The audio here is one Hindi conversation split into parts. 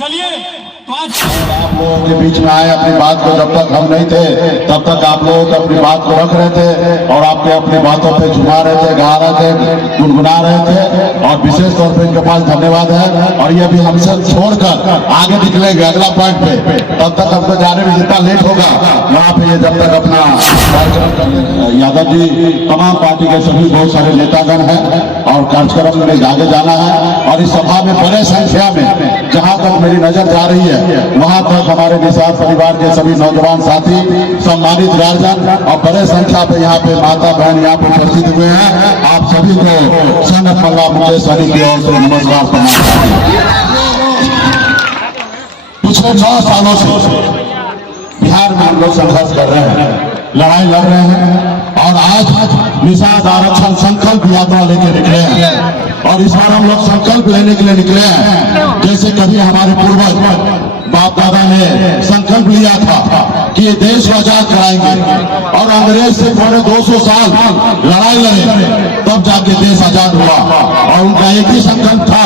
चलिए तो आज आप लोगों के बीच में आए अपनी बात को, जब तक हम नहीं थे तब तक आप लोग अपनी बात को रख रहे थे और आपके अपनी बातों पे झुमा रहे थे, गा रहे थे, गुनगुना रहे थे। और विशेष तौर पे इनके पास धन्यवाद है। और ये भी हमसे छोड़कर आगे निकलेंगे अगला पॉइंट पे, तब तक हमको जाने में जितना लेट होगा वहाँ पे ये जब तक अपना कार्यक्रम करते। यादव जी, तमाम पार्टी के सभी बहुत सारे नेतागण हैं और कार्यक्रम में आगे जाना है। और इस सभा में बड़े संख्या में जहाँ तक मेरी नजर जा रही है वहां तक हमारे निषाद परिवार के सभी नौजवान साथी, सम्मानित गार्जियन और बड़े संख्या पे यहाँ पे माता बहन यहाँ पे उपस्थित हुए हैं। आप सभी को संघ मल्ला मुकेश सैनी की ओर से नमस्कार प्रणाम। पिछले 9 सालों से बिहार में हम लोग संघर्ष कर रहे हैं, लड़ाई लड़ रहे हैं और आज निषाद आरक्षण संकल्प यात्रा लेके निकले हैं। और इस बार हम लोग संकल्प लेने के लिए निकले हैं जैसे कभी हमारे पूर्वज बाप दादा ने संकल्प लिया था कि ये देश को आजाद कराएंगे और अंग्रेज से पौने 200 साल लड़ाई लड़े तब जाके देश आजाद हुआ। और उनका एक ही संकल्प था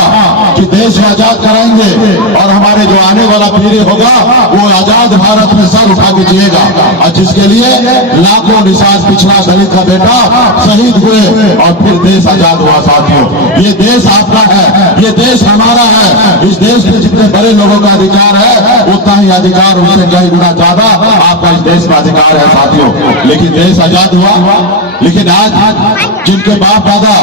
कि देश को आजाद कराएंगे और हमारे जो आने वाला पीढ़ी होगा वो आजाद भारत में सर उठा के जिएगा। और जिसके लिए लाखों निषाद पिछड़ा दलित का बेटा शहीद हुए और फिर देश आजाद हुआ। साथियों, ये देश आपका है, ये देश हमारा है। इस देश में जितने बड़े लोगों का अधिकार है उतना ही अधिकार उससे कई गुना ज्यादा आपका इस देश का अधिकार है। साथियों, लेकिन देश आजाद हुआ, लेकिन आज जिनके बाप दादा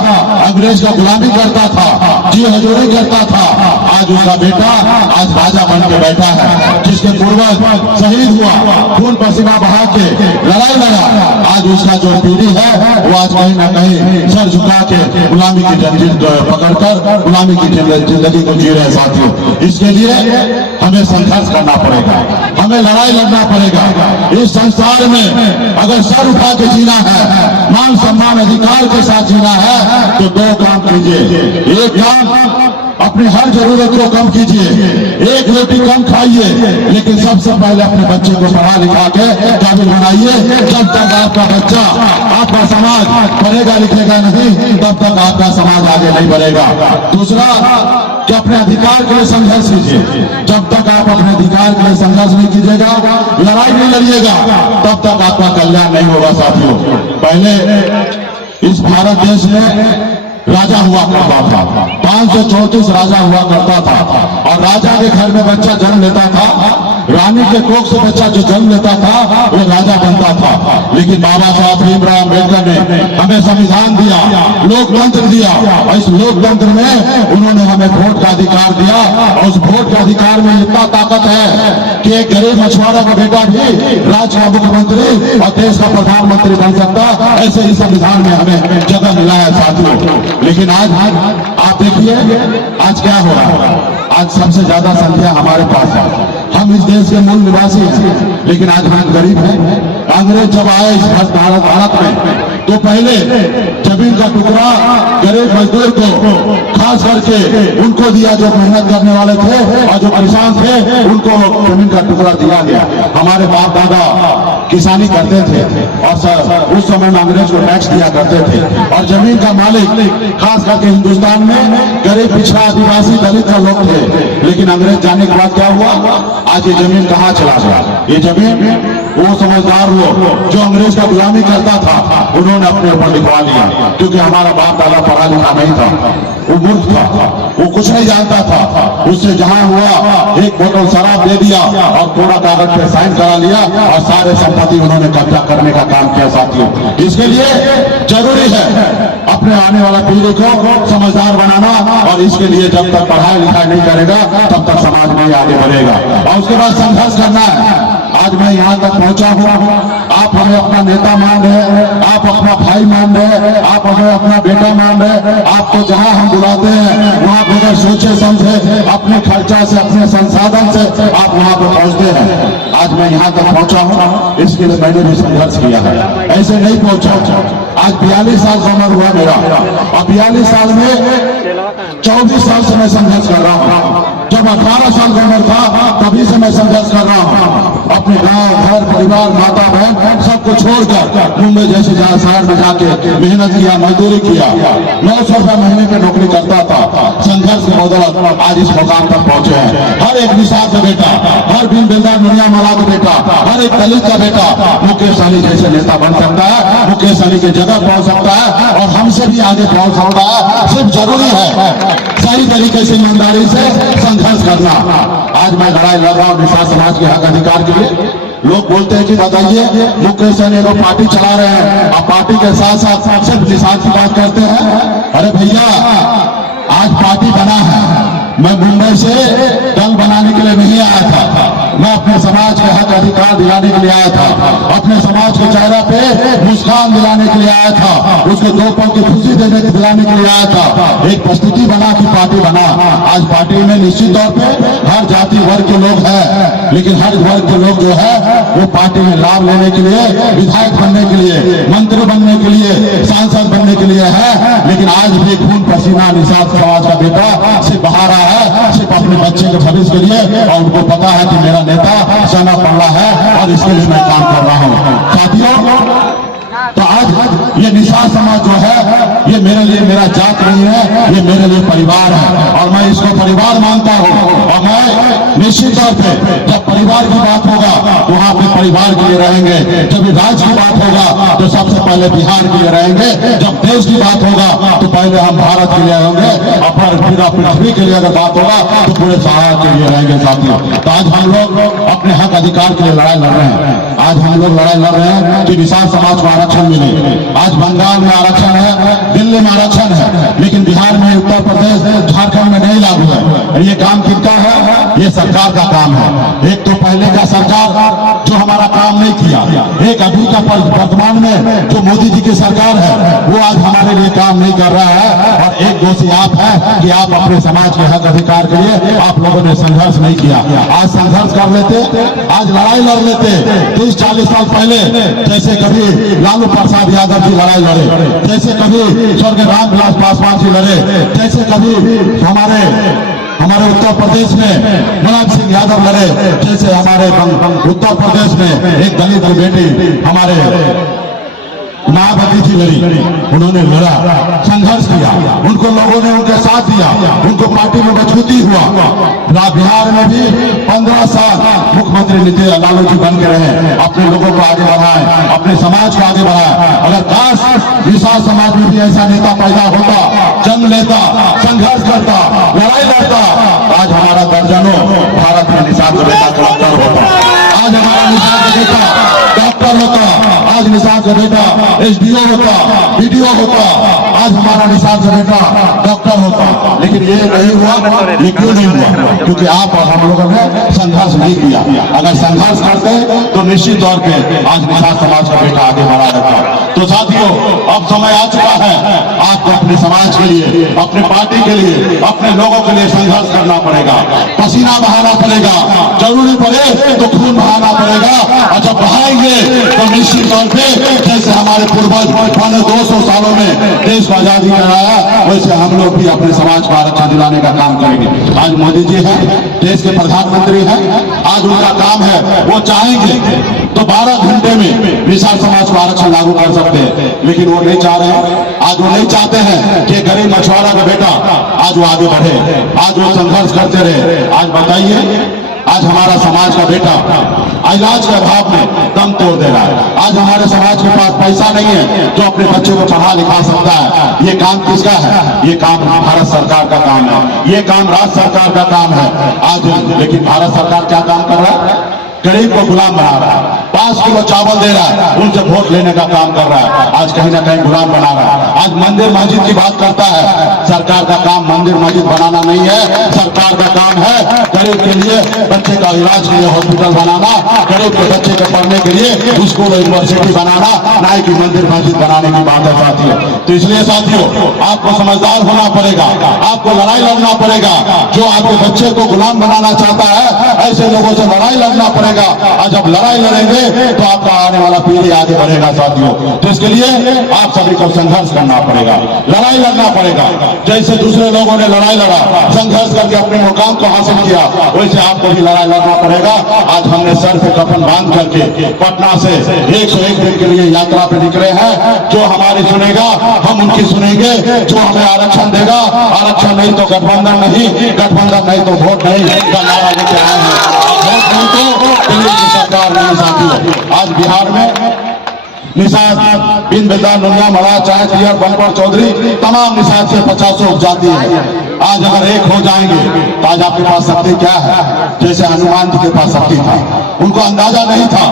अंग्रेज का गुलामी करता था, जी हजूरी करता था, आज उसका बेटा आज राजा बन के बैठा है। जिसके पूर्वज शहीद हुआ, खून पसीना बहा के लड़ाई लड़ा, आज उसका जो पीढ़ी है वो आज कहीं ना कहीं सर झुका के गुलामी की जंजीर पकड़कर गुलामी की जिंदगी को जी रहे। साथियों, इसके लिए हमें संघर्ष करना पड़ेगा, हमें लड़ाई लड़ना पड़ेगा। इस संसार में अगर सर उठा के जीना है, मान सम्मान अधिकार के साथ जीना है तो 2 काम कीजिए। एक काम, अपनी हर जरूरत को कम कीजिए, एक रोटी कम खाइए, लेकिन सबसे पहले अपने बच्चे को पढ़ा लिखा के काबिल बनाइए। जब तक आपका बच्चा, आपका समाज पढ़ेगा लिखेगा नहीं तब तक आपका समाज आगे नहीं बढ़ेगा। दूसरा कि अपने अधिकार के लिए संघर्ष कीजिए। जब तक आप अपने अधिकार के लिए संघर्ष नहीं कीजिएगा, लड़ाई नहीं लड़िएगा, तब तक आपका कल्याण नहीं होगा। साथियों, पहले इस भारत देश में राजा हुआ करता था, 534 राजा हुआ करता था। और राजा के घर में बच्चा जन्म लेता था, रानी के कोख से बच्चा जो जन्म लेता था वो राजा बनता था। लेकिन बाबा साहब भीमराव अम्बेडकर ने हमें संविधान दिया, लोकतंत्र दिया, और इस लोकतंत्र में उन्होंने हमें वोट का अधिकार दिया। और उस वोट के अधिकार में इतना ताकत है कि एक गरीब मछुआरा का बेटा भी राज्य का मुख्यमंत्री और देश का प्रधानमंत्री बन सकता। ऐसे ही संविधान में हमें जगह मिला है। साथियों, लेकिन आज आप देखिए आज क्या हो रहा है। आज सबसे ज्यादा संख्या हमारे पास है, हम इस देश के मूल निवासी हैं, लेकिन आज हम गरीब हैं। अंग्रेज जब आए इस भारत में तो पहले जमीन का टुकड़ा गरीब मजदूर को, खास करके उनको दिया जो मेहनत करने वाले थे और जो किसान थे उनको जमीन का टुकड़ा दिया गया। हमारे बाप दादा किसानी करते थे और उस समय में अंग्रेज को टैक्स दिया करते थे। और जमीन का मालिक खास करके हिंदुस्तान में गरीब पिछड़ा आदिवासी दलित का लोग थे। लेकिन अंग्रेज जाने के बाद क्या हुआ, आज ये जमीन कहाँ चला गया। ये जमीन वो समझदार लोग जो अंग्रेज का गुलामी करता था उन्होंने अपने ऊपर लिखवा लिया, क्योंकि हमारा बाप दादा पढ़ा लिखा नहीं था, वो मूर्ख था, वो कुछ नहीं जानता था। उससे जहां हुआ एक बोतल शराब दे दिया और पूरा कागज पे साइन करा लिया और सारे संपत्ति उन्होंने कब्जा करने का काम किया। साथियों, इसके लिए जरूरी है अपने आने वाला पीढ़ी को समझदार बनाना। और इसके लिए जब तक पढ़ाई लिखाई नहीं करेगा तब तक समाज नहीं आगे बढ़ेगा। और उसके बाद संघर्ष करना है। आज मैं यहाँ तक पहुँचा हुआ, आप हमें अपना नेता मान रहे, आप अपना भाई मान रहे, आप हमें अपना बेटा मान रहे। आपको जहाँ हम बुलाते हैं वहाँ बगैर सोचे समझे अपने खर्चा से, अपने संसाधन से आप वहाँ पर पहुँचते हैं। आज मैं यहाँ तक पहुँचा हूँ, इसके लिए मैंने भी संघर्ष किया है, ऐसे नहीं पहुँचा। आज 42 साल का उम्र हुआ मेरा और 42 साल में 24 साल से मैं संघर्ष कर रहा हूँ। जब 18 साल का उम्र था तभी से मैं संघर्ष कर रहा हूँ अपने गांव घर परिवार माता बहन सबको छोड़कर मुंबई जैसे शहर में जाके मेहनत किया, मजदूरी किया, 900 रुपये महीने पे नौकरी करता था। संघर्ष के बदौलत आज इस मुकाम तक पहुंचे हैं। हर एक निषाद का बेटा, हर बिन बेलदार मुनिया माला का बेटा, हर एक दलित का बेटा मुकेश सहनी जैसे नेता बन सकता है, मुकेश सहनी की जगह पहुंच सकता है और हमसे भी आगे पहुंच सकता है। सिर्फ जरूरी है सही तरीके से ईमानदारी से संघर्ष करना। आज मैं लड़ाई लड़ रहा हूँ निषाद समाज के हक अधिकार के लिए। लोग बोलते हैं कि बताइए मुकेश सहनी को पार्टी चला रहे हैं, आप पार्टी के साथ साथ सिर्फ निषाद की बात करते हैं। अरे भैया, आज पार्टी बना है, मैं मुंबई से दल बनाने के लिए नहीं आया था, मैं अपने समाज के हक अधिकार दिलाने के लिए आया था, अपने समाज के चेहरे पे मुस्कान दिलाने के लिए आया था, उसको 2 पल की खुशी दिलाने के लिए आया था। एक परिस्थिति बना कि पार्टी बना। आज पार्टी में निश्चित तौर पे हर जाति वर्ग के लोग हैं, लेकिन हर वर्ग के लोग जो है वो पार्टी में लाभ लेने के लिए, विधायक बनने के लिए, मंत्री बनने के लिए, सांसद बनने के लिए है। लेकिन आज भी खून पसीना निषाद समाज का बेटा सिर्फ बहा रहा है, सिर्फ अपने बच्चे के भविष्य के लिए, और उनको पता है कि मेरा नेता सहना पड़ रहा है और इसके लिए मैं काम कर रहा हूं। साथियों, तो आज ये निषाद समाज जो है ये मेरे लिए मेरा जात नहीं है, ये मेरे लिए परिवार है और मैं इसको परिवार मानता हूँ। और मैं निश्चित तौर पे जब परिवार की बात होगा तो वहाँ पे परिवार के लिए रहेंगे, जब राज्य की बात होगा तो सबसे पहले बिहार के लिए रहेंगे, जब देश की बात होगा तो पहले हम भारत के लिए होंगे और फिर पृथ्वी के लिए अगर बात होगा तो पूरे भारत के लिए रहेंगे। साथियों, तो आज हम लोग अपने हक अधिकार के लिए लड़ाई लड़ रहे हैं। आज हम लोग लड़ाई लड़ रहे हैं कि निषाद समाज को आरक्षण मिले। आज बंगाल में आरक्षण है, दिल्ली में आरक्षण है, लेकिन बिहार में, उत्तर प्रदेश, झारखंड में नहीं लागू है। ये काम किसका है? ये सरकार का काम है। एक तो पहले का सरकार जो हमारा काम नहीं किया, एक अभी का वर्तमान में जो मोदी जी की सरकार है वो आज हमारे लिए काम नहीं कर रहा है। और एक दोषी आप है कि आप अपने समाज के हक अधिकार के लिए आप लोगों ने संघर्ष नहीं किया। आज संघर्ष कर लेते, आज लड़ाई लड़ लेते। 30-40 साल पहले जैसे कभी लालू प्रसाद यादव जी लड़ाई लड़े, जैसे कभी स्वर्गीय रामविलास पासवान जी लड़े, जैसे कभी हमारे उत्तर प्रदेश में मुलायम सिंह यादव लड़े, जैसे हमारे उत्तर प्रदेश में एक दलित की बेटी हमारे मायावती जी लड़ी, उन्होंने लड़ा, संघर्ष किया, उनको लोगों ने उनके साथ दिया, उनको पार्टी में मजबूती हुआ। बिहार में भी 15 साल मुख्यमंत्री नीतीश लालू जी बन के रहे, अपने लोगों को आगे बढ़ाए, अपने समाज को आगे बढ़ाए। अगर काश निषाद समाज में भी ऐसा नेता पैदा होता, जंग लेता, संघर्ष करता, लड़ाई लड़ता, आज हमारा दर्जनों भारत में निषाद का बेटा कलेक्टर होता, आज हमारा निषाद का बेटा डॉक्टर होता, आज निषाद का बेटा SDO होता, BDO होता, आज हमारा निषाद का बेटा डॉक्टर होता। लेकिन ये नहीं हुआ। ये क्यों नहीं हुआ? क्योंकि आप और हम लोगों ने संघर्ष नहीं किया। अगर संघर्ष करते तो निश्चित तौर पे आज निषाद समाज का बेटा आगे बढ़ा रहता। तो साथियों, अब समय आ चुका है आपको अपने समाज के लिए, अपने पार्टी के लिए, अपने लोगों के लिए संघर्ष करना पड़ेगा, पसीना बहाना पड़ेगा, जरूरी पड़े तो खून बहाना पड़ेगा। और जब बहाएंगे तो निश्चित तौर पे जैसे हमारे पूर्वज 200 सालों में देश को आजादी कराया, वैसे हम लोग भी अपने समाज को आरक्षण दिलाने का काम करेंगे। आज मोदी जी हैं, देश के प्रधानमंत्री हैं, आज उनका काम है, वो चाहेंगे तो 12 घंटे में निषाद समाज को आरक्षण लागू कर सकते हैं, लेकिन वो नहीं चाह रहे हैं। आज वो नहीं चाहते हैं कि गरीब मछुआरा का बेटा आज वो आगे बढ़े, आज वो संघर्ष करते रहे। आज बताइए, आज हमारा समाज का बेटा इलाज के अभाव में दम तोड़ दे रहा है। आज हमारे समाज के पास पैसा नहीं है जो अपने बच्चों को पढ़ा लिखा सकता है। ये काम किसका है? ये काम भारत सरकार का काम है, ये काम राज्य सरकार का काम है। आज लेकिन भारत सरकार क्या काम कर रहा है? गरीब को गुलाम बना रहा है, 5 किलो चावल दे रहा है, उनसे वोट लेने का काम कर रहा है। आज कहीं ना कहीं गुलाम बना रहा है। आज मंदिर मस्जिद की बात करता है, सरकार का काम मंदिर मस्जिद बनाना नहीं है। सरकार का काम है गरीब के लिए बच्चे का इलाज के लिए हॉस्पिटल बनाना, गरीब के बच्चे के पढ़ने के लिए स्कूल यूनिवर्सिटी बनाना, ना कि मंदिर मस्जिद बनाने की बात है साथियों। तो इसलिए साथियों, आपको समझदार होना पड़ेगा, आपको लड़ाई लड़ना पड़ेगा। जो आपके बच्चे को गुलाम बनाना चाहता है, ऐसे लोगों से लड़ाई लड़ना पड़ेगा। और जब लड़ाई लड़ेंगे तो आपका आने वाला पीढ़ी आगे बढ़ेगा साथियों। तो इसके लिए आप सभी को संघर्ष करना पड़ेगा, लड़ाई लड़ना पड़ेगा। जैसे दूसरे लोगों ने लड़ाई लड़ा, संघर्ष करके अपने मुकाम को हासिल किया, वैसे आप आपको भी लड़ाई लड़ना पड़ेगा। आज हमने सर पे कफन बांध करके पटना से 101 दिन के लिए यात्रा पे निकले हैं। जो हमारी सुनेगा हम उनकी सुनेंगे, जो हमें आरक्षण देगा, आरक्षण नहीं तो गठबंधन नहीं, गठबंधन नहीं तो वोट नहीं का नारा लेके आए हैं। वोट नहीं तो दिल्ली की सरकार नहीं। साथियों, आज बिहार में निषाद बिन बेदा नुनिया मरा चाहे तियर बनकर चौधरी तमाम निषाद से 50 उपजाति है। आज अगर एक हो जाएंगे तो आज आपके पास शक्ति क्या है? जैसे हनुमान जी के पास शक्ति था, उनको अंदाजा नहीं था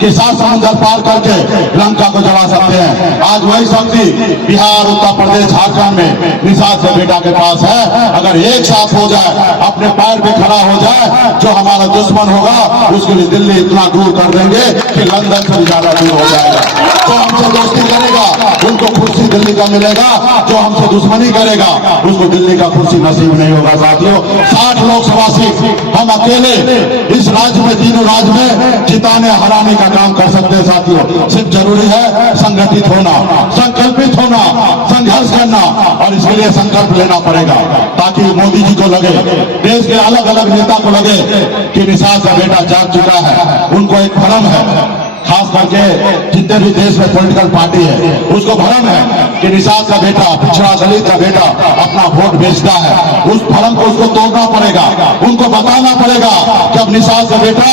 कि 7 समुद्र पार करके लंका को जला सकते हैं। आज वही शक्ति बिहार, उत्तर प्रदेश, झारखंड में निषाद से बेटा के पास है। अगर एक साथ हो जाए, अपने पैर पे खड़ा हो जाए, जो हमारा दुश्मन होगा उसके लिए दिल्ली इतना दूर कर देंगे कि लंदन से ज्यादा दूर हो जाएगा। जो हमसे दोस्ती करेगा उनको कुर्सी दिल्ली का मिलेगा, जो हमसे दुश्मनी करेगा उसको दिल्ली का कुर्सी नसीब नहीं होगा। साथियों, 60 लोकसभा सीट हम अकेले इस राज्य में, तीनों राज्य में जिताने हराने का काम कर सकते हैं। साथियों, सिर्फ जरूरी है संगठित होना, संकल्पित होना, संघर्ष करना, और इसके लिए संकल्प लेना पड़ेगा ताकि मोदी जी को लगे, देश के अलग अलग नेता को लगे कि निषाद का बेटा जाग चुका है। उनको एक भ्रम है, खास करके जितने भी देश में पॉलिटिकल पार्टी है उसको भ्रम है कि निषाद का बेटा, पिछड़ा दलित का बेटा अपना वोट बेचता है। उस भ्रम को उसको तोड़ना पड़ेगा, उनको बताना पड़ेगा कि अब निषाद का बेटा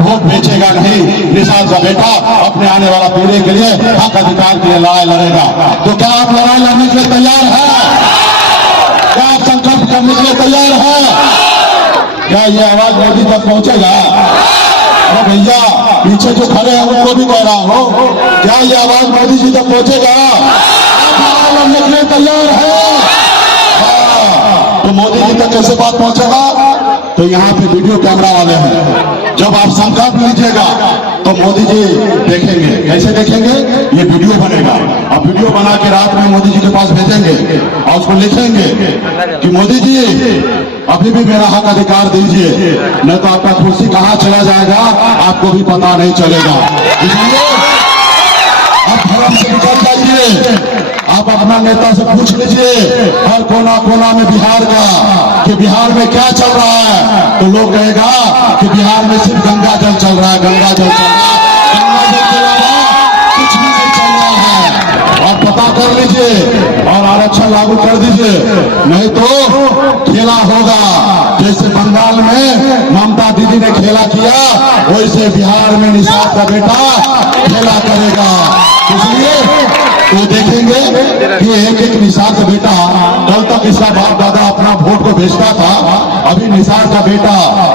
वोट बेचेगा नहीं, निषाद का बेटा अपने आने वाला पीढ़ी के लिए, हक अधिकार के लिए लड़ाई लड़ेगा। तो क्या आप लड़ाई लड़ने के लिए तैयार हैं? क्या आप संकल्प करने के लिए तैयार हैं? क्या ये आवाज मोदी तक पहुंचेगा? भैया पीछे जो खड़े हैं उनको भी कह रहा हूँ, क्या ये आवाज मोदी जी तक पहुंचेगा? आप लड़ने के लिए तैयार है? तो मोदी जी तक कैसे बात पहुंचेगा? तो यहाँ पे वीडियो कैमरा वाले हैं, जब आप संकल्प लीजिएगा तो मोदी जी देखेंगे। कैसे देखेंगे? ये वीडियो बनेगा, अब वीडियो बना के रात में मोदी जी के पास भेजेंगे और उसको लिखेंगे कि मोदी जी अभी भी मेरा हक अधिकार दीजिए, नहीं तो आपका कुर्सी कहाँ चला जाएगा आपको भी पता नहीं चलेगा। इसलिए आप भ्रम से निकल जाइए, आप अपना नेता से पूछ लीजिए हर कोना कोना में बिहार का कि बिहार में क्या चल रहा है, तो लोग कहेगा कि बिहार में सिर्फ गंगा जल चल रहा है, गंगा जल चल रहा है, गंगा जल के अलावा कुछ भी नहीं चल रहा है। और पता कर लीजिए और आरक्षण लागू कर दीजिए, नहीं तो खेला होगा। जैसे बंगाल में ममता दीदी ने खेला किया, वैसे बिहार में निषाद का बेटा खेला करेगा। इसलिए वो देखेंगे कि एक एक निषाद का बेटा, कल तक इसका बाप दादा अपना वोट को बेचता था, अभी निषाद का बेटा,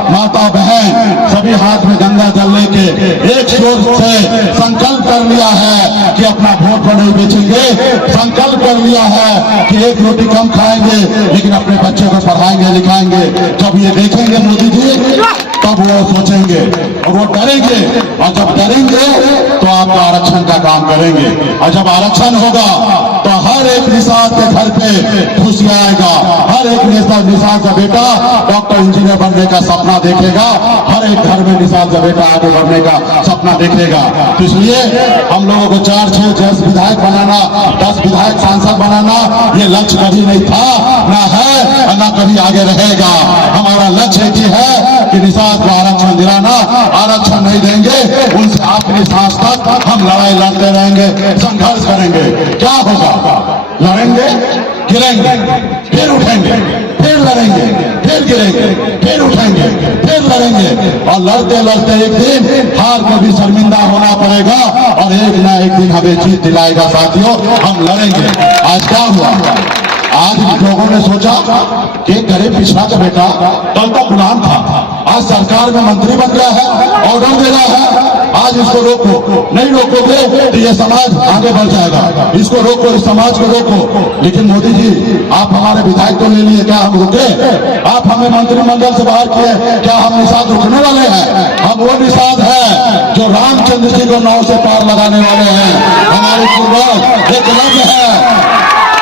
माता बहन सभी हाथ में गंगा जल लेके एक शोर से संकल्प कर लिया है कि अपना वोट को नहीं बेचेंगे। संकल्प कर लिया है कि एक रोटी कम खाएंगे लेकिन अपने बच्चों को पढ़ाएंगे लिखाएंगे। जब ये देखेंगे मोदी जी तब वो सोचेंगे और वो डरेंगे, और जब डरेंगे तो आपका आरक्षण का काम करेंगे। और जब आरक्षण होगा तो हर एक निषाद के घर पे खुशी आएगा, हर एक निषाद का बेटा डॉक्टर इंजीनियर बनने का सपना देखेगा, हर एक घर में निषाद का बेटा आगे बढ़ने का सपना देखेगा। तो इसलिए हम लोगों को 4, 6, 10 विधायक बनाना, 10 विधायक सांसद बनाना ये लक्ष्य कभी नहीं था, ना है और ना कभी आगे रहेगा। हमारा लक्ष्य ये है कि निषाद को आरक्षण दिलाना, आरक्षण नहीं देंगे उनसे आखिरी सांस तक हम लड़ाई लड़ते रहेंगे, संघर्ष करेंगे। क्या होगा? लड़ेंगे, गिरेंगे, फिर उठेंगे, फिर लड़ेंगे, फिर गिरेंगे, फिर उठेंगे, फिर लड़ेंगे, और लड़ते लड़ते एक दिन हार को भी शर्मिंदा होना पड़ेगा और एक ना एक दिन हमें जीत दिलाएगा। साथियों, हम लड़ेंगे। आज क्या हुआ? आज लोगों ने सोचा कि गरीब पिछड़ा का बेटा कल तो गुलाम था, आज सरकार में मंत्री बन गया है, ऑर्डर दे रहा है, आज इसको रोको। नहीं रोकोगे तो ये समाज आगे बढ़ जाएगा, इसको रोको, इस समाज को रोको। लेकिन मोदी जी, आप हमारे विधायक तो ले लिए, क्या हम रुके? आप हमें मंत्रिमंडल से बाहर किए, क्या हम निषाद रुकने वाले हैं? हम वो निषाद है जो रामचंद्र जी को नाव से पार लगाने वाले हैं। हमारे पूर्वज एकलव्य है,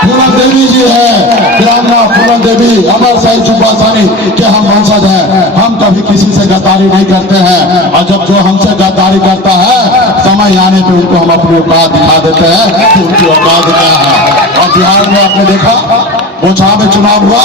फूलन देवी जी है, ब्राह्मणा फूलन देवी, अमर साहिब सुब्बासानी के हम वंशज हैं। हम कभी किसी से गद्दारी नहीं करते हैं, और जब जो हमसे गद्दारी करता है समय आने पे उनको हम अपनी औकात दिखा देते हैं कि उनकी औकात क्या है। और बिहार में आपने देखा बोचहा में चुनाव हुआ,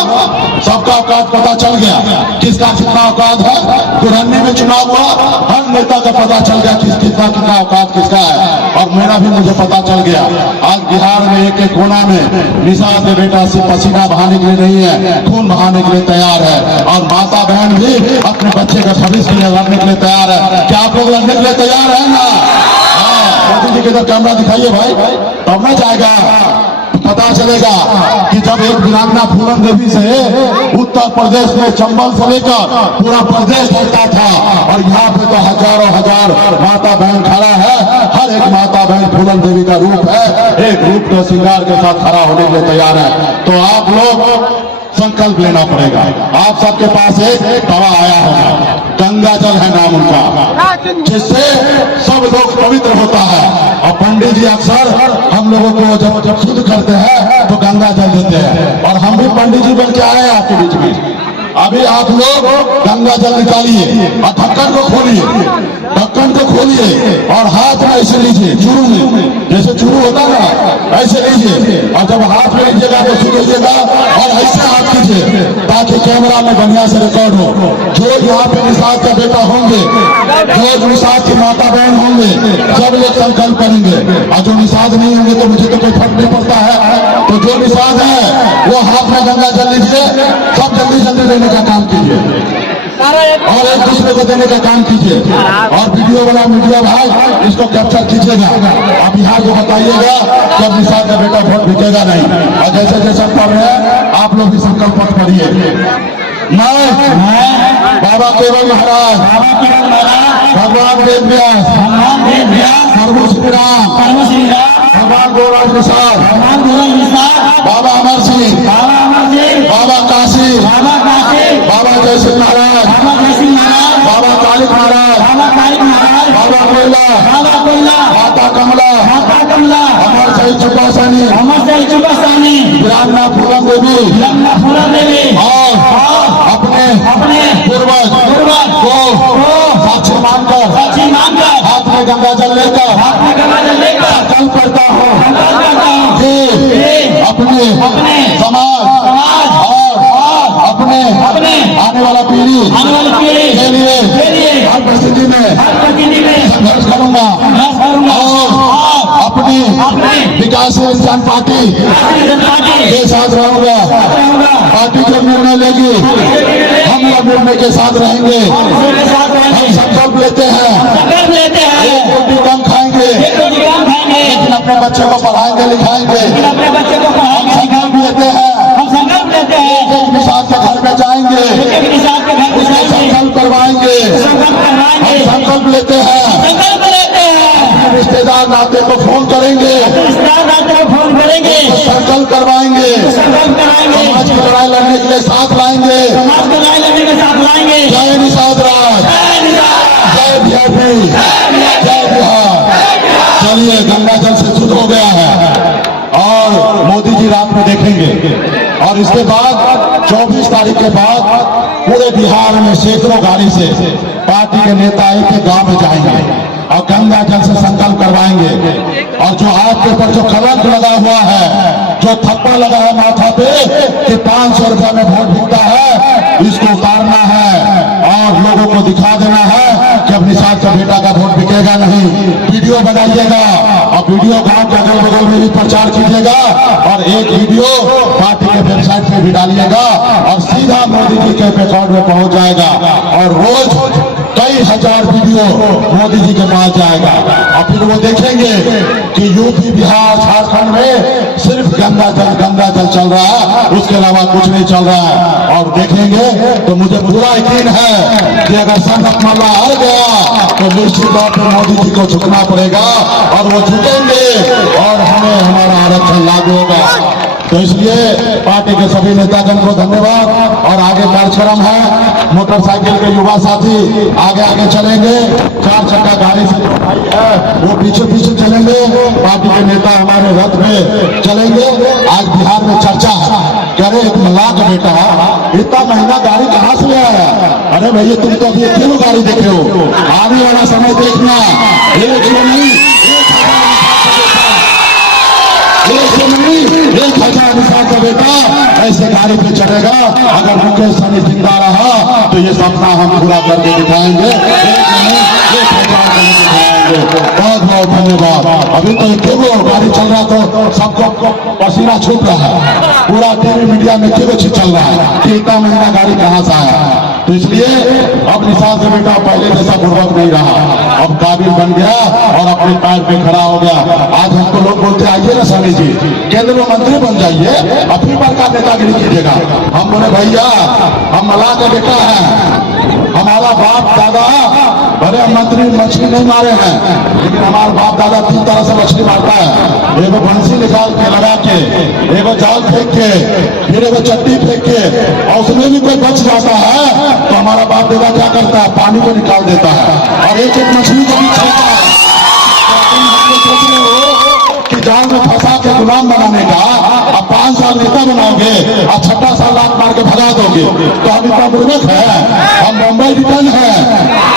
सबका औकात पता चल गया, किसका कितना औकात है। गुरहन्नी में चुनाव हुआ, हर नेता का पता चल गया कितना औकात किसका है, और मेरा भी मुझे पता चल गया। आज बिहार में एक एक कोना में निषाद के बेटा से पसीना बहाने के लिए नहीं है, खून बहाने के लिए तैयार है, और माता बहन भी अपने बच्चे का भविष्य के लिए लड़ने के लिए तैयार है। क्या आप लोग लड़ने के लिए तैयार है ना? मोदी जी के इधर कैमरा दिखाइए भाई, तब ना जाएगा, पता चलेगा कि जब एक वीरांगना फूलन देवी से उत्तर प्रदेश में चंबल से लेकर पूरा प्रदेश लड़ता था, और यहाँ पे तो हजारों हजार माता बहन खड़ा है, हर एक माता बहन फूलन देवी का रूप है, एक रूप के श्रृंगार के साथ खड़ा होने के लिए तैयार है। तो आप लोग संकल्प लेना पड़ेगा। आप सबके पास एक दवा आया होगा, गंगा जल है नाम उनका, जिससे सब लोग पवित्र होता है। और पंडित जी अक्सर हम लोगों को जब शुद्ध करते हैं तो गंगा जल देते हैं, और हम भी पंडित जी बन के आए हैं आपके बीच में। अभी आप लोग गंगा जल निकालिए और ढक्कन को खोलिए, ढक्कन को खोलिए और हाथ में ऐसे लीजिए, चूरू में जैसे चूरू होता है ना, ऐसे लीजिए, और जब हाथ में लीजिएगा तो शुद्ध लीजिएगा, और ऐसे हाथ कीजिए ताकि कैमरा में बढ़िया से रिकॉर्ड हो। जो यहाँ पे निषाद का बेटा होंगे, जो निषाद की माता बहन होंगे, सब लोग संकल्प करेंगे, और जो निषाद नहीं होंगे तो मुझे तो कोई फर्क नहीं पड़ता है। तो जो निषाद है वो हाथ में गंगा जल लीजिए, सब जल्दी जल्दी लेने का काम कीजिए और एक दूसरे को देने का काम कीजिए। और वीडियो वाला मीडिया भाई इसको कैप्चर कीजिएगा, आप बिहार को बताइएगा कि अब निषाद का बेटा वोट बिकेगा नहीं। और जैसे जैसे पढ़ रहे हैं आप लोग भी संकल्प मत पढ़िए। मैं बाबा केवल महाराज, भगवान वेद व्यास, सर्व श्री राम, भगवान गोरख निषाद, बाबा अमर सिंह, बाबा काशी, बाबा जय सिंह महाराज, बाबा कालिक महाराज, बाबा कोयला, माता कमला, अमर शहीद चुपासानी, वीरांगना फूलन देवी, और अपने पूर्वज को साक्षी मानकर हाथ में गंगा जल लेकर संकल्प करता हूँ कि अपने समाज और अपने आने वाला पीढ़ी के लिए हर परिस्थिति में संघर्ष करूंगा, और अपनी विकासशील इंसान पार्टी के साथ रहूंगा। पार्टी जो निर्णय लेगी हम लोग निर्णय के साथ रहेंगे। हम संकल्प लेते हैं एक रोटी कम खाएंगे, लेकिन अपने बच्चों को पढ़ाएंगे लिखाएंगे। हम संकल्प लेते हैं एक निषाद के घर में जाएंगे, उसका संकल्प करवाएंगे। हम संकल्प लेते हैं रिश्तेदार नाते को फोन करेंगे, संकल्प करवाएंगे, समाज की लड़ाई लड़ने के लिए साथ लाएंगे। जय निषाद राज, जय बीजेपी, जय बिहार। चलिए गंगा जल से शुद्ध हो गया है, और मोदी जी रात में देखेंगे, और इसके बाद 24 तारीख के बाद पूरे बिहार में सैकड़ों गाड़ी से पार्टी के नेता एक एक गांव में जाएंगे और गंगा जल से संकल्प करवाएंगे। और जो आपके ऊपर जो कलंक लगा हुआ है, जो थप्पड़ लगा है माथा पे कि 500 रुपया में वोट बिकता है, इसको उतारना है और लोगों को दिखा देना है कि अब निषाद का बेटा का वोट बिकेगा नहीं। वीडियो बनाइएगा और वीडियो गांव के अगल बगल में भी प्रचार कीजिएगा, और एक वीडियो पार्टी के वेबसाइट पे भी डालिएगा, और सीधा मोदी जी के रिकॉर्ड में पहुंच जाएगा। और रोज कई हजार वीडियो मोदी जी के पास जाएगा, और फिर वो देखेंगे कि यूपी, बिहार, झारखंड में सिर्फ गंगा जल चल रहा है, उसके अलावा कुछ नहीं चल रहा है। और देखेंगे तो मुझे पूरा यकीन है कि अगर संकट मामला हार गया तो निश्चित तौर पर मोदी जी को झुकना पड़ेगा, और वो झुकेंगे और हमें हमारा आरक्षण लागू होगा। तो इसलिए पार्टी के सभी नेतागण को धन्यवाद। और आगे कार्यक्रम है, मोटरसाइकिल के युवा साथी आगे आगे चलेंगे, 4 चक्का गाड़ी से है वो पीछे पीछे चलेंगे, पार्टी के नेता हमारे रथ में चलेंगे। आज बिहार में चर्चा है, कह रहे एक मल्लाह का बेटा इतना महंगा गाड़ी कहाँ से ले आया? अरे भैया तुम तो अभी 1 गाड़ी देखे हो, आने वाला समय देखना 1 नहीं एक से नहीं 1000 निषाद का बेटा ऐसे गाड़ी पे चढ़ेगा। अगर मुकेश सहनी जिंदा रहा तो ये सपना हम पूरा करके दिखाएंगे। एक नहीं 1000 दिखाएंगे। बहुत बहुत धन्यवाद। अभी तो केवो गाड़ी चल रहा तो सबको पसीना छूट रहा है, पूरा टीवी मीडिया में केवो चीज चल रहा है कि इतना महंगा गाड़ी कहाँ से आया। तो इसलिए अब निषाद का बेटा पहले जैसा बुर्बक नहीं रहा, अब काबिल बन गया और अपने पैर पे खड़ा हो गया। आज हमको लोग बोलते आइए ना सहनी जी केंद्र में मंत्री बन जाइए, अपनी बार का नेतागिरी कीजिएगा। हम बोले भैया हम मलाह का बेटा है, हमारा बाप दादा भले मंत्री मछली नहीं मारे हैं, लेकिन हमारा बाप दादा 3 तरह से मछली मारता है। एगो बंसी निकाल के लगा के, एगो जाल फेंक के, फिर एगो चट्टी फेंक के, और उसमें भी कोई बच जाता है तो हमारा बाप दादा क्या करता है, पानी को निकाल देता है और एक एक मछली को भी छोड़ता है। सोच रहे हो कि जाल में फंसा के गुलाम बनाने का, अब 5 साल नेता बनाओगे और 6ठा साल लात मार के भगा दोगे तो हम इतना बुर्बक है? हम बम्बई रिटर्न है,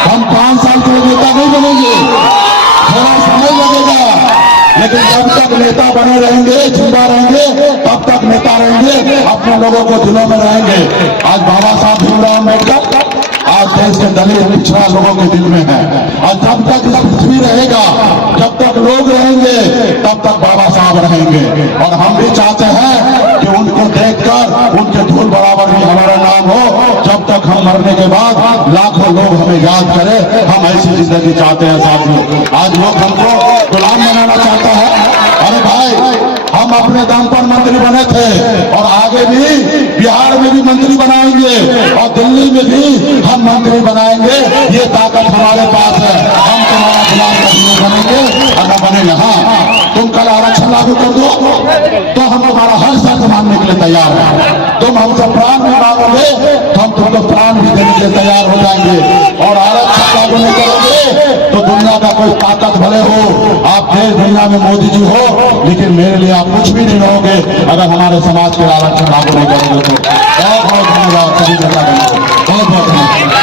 हम 5 साल के नेता नहीं बनेंगे, थोड़ा समय लगेगा, लेकिन जब तक नेता बने रहेंगे, जिंदा रहेंगे, तब तक नेता रहेंगे, अपने लोगों को दिलों में रहेंगे। आज बाबा साहब भीमराव अम्बेडकर आज देश के दलित पिछड़ा लोगों के दिल में है। और जब तक इस पृथ्वी रहेगा, जब तक लोग रहेंगे, तब तक बाबा साहब रहेंगे। और हम भी चाहते हैं कि उनको देखकर उनके धूल बराबर भी हमारा नाम हो। जब तक हम मरने के बाद लाखों लोग हमें याद करें, हम ऐसी जिंदगी चाहते हैं साथियों। आज लोग हमको गुलाम बनाना चाहता है। अरे भाई हम अपने दम पर मंत्री बने थे और आगे भी बिहार में भी मंत्री बनाएंगे और दिल्ली में भी हम मंत्री बनाएंगे। ये ताकत हमारे पास है। हम तुम्हारा गुलाम कभी नहीं बनेंगे। अगर बनेंगे, हाँ तुम कल आरक्षण लागू कर दो तो हम तुम्हारा हर शर्त मानने के लिए तैयार हैं। तुम हमसे प्राण भी मांगोगे तो हम तुमको प्राण भी देने के लिए तैयार हो जाएंगे। और आरक्षण लागू नहीं करोगे तो दुनिया का कोई ताकत भले हो, आप देश दुनिया में मोदी जी हो, लेकिन मेरे लिए आप कुछ भी नहीं रहोगे अगर हमारे समाज के आरक्षण लागू नहीं करोगे तो। बहुत बहुत धन्यवाद सभी नेता, बहुत बहुत धन्यवाद।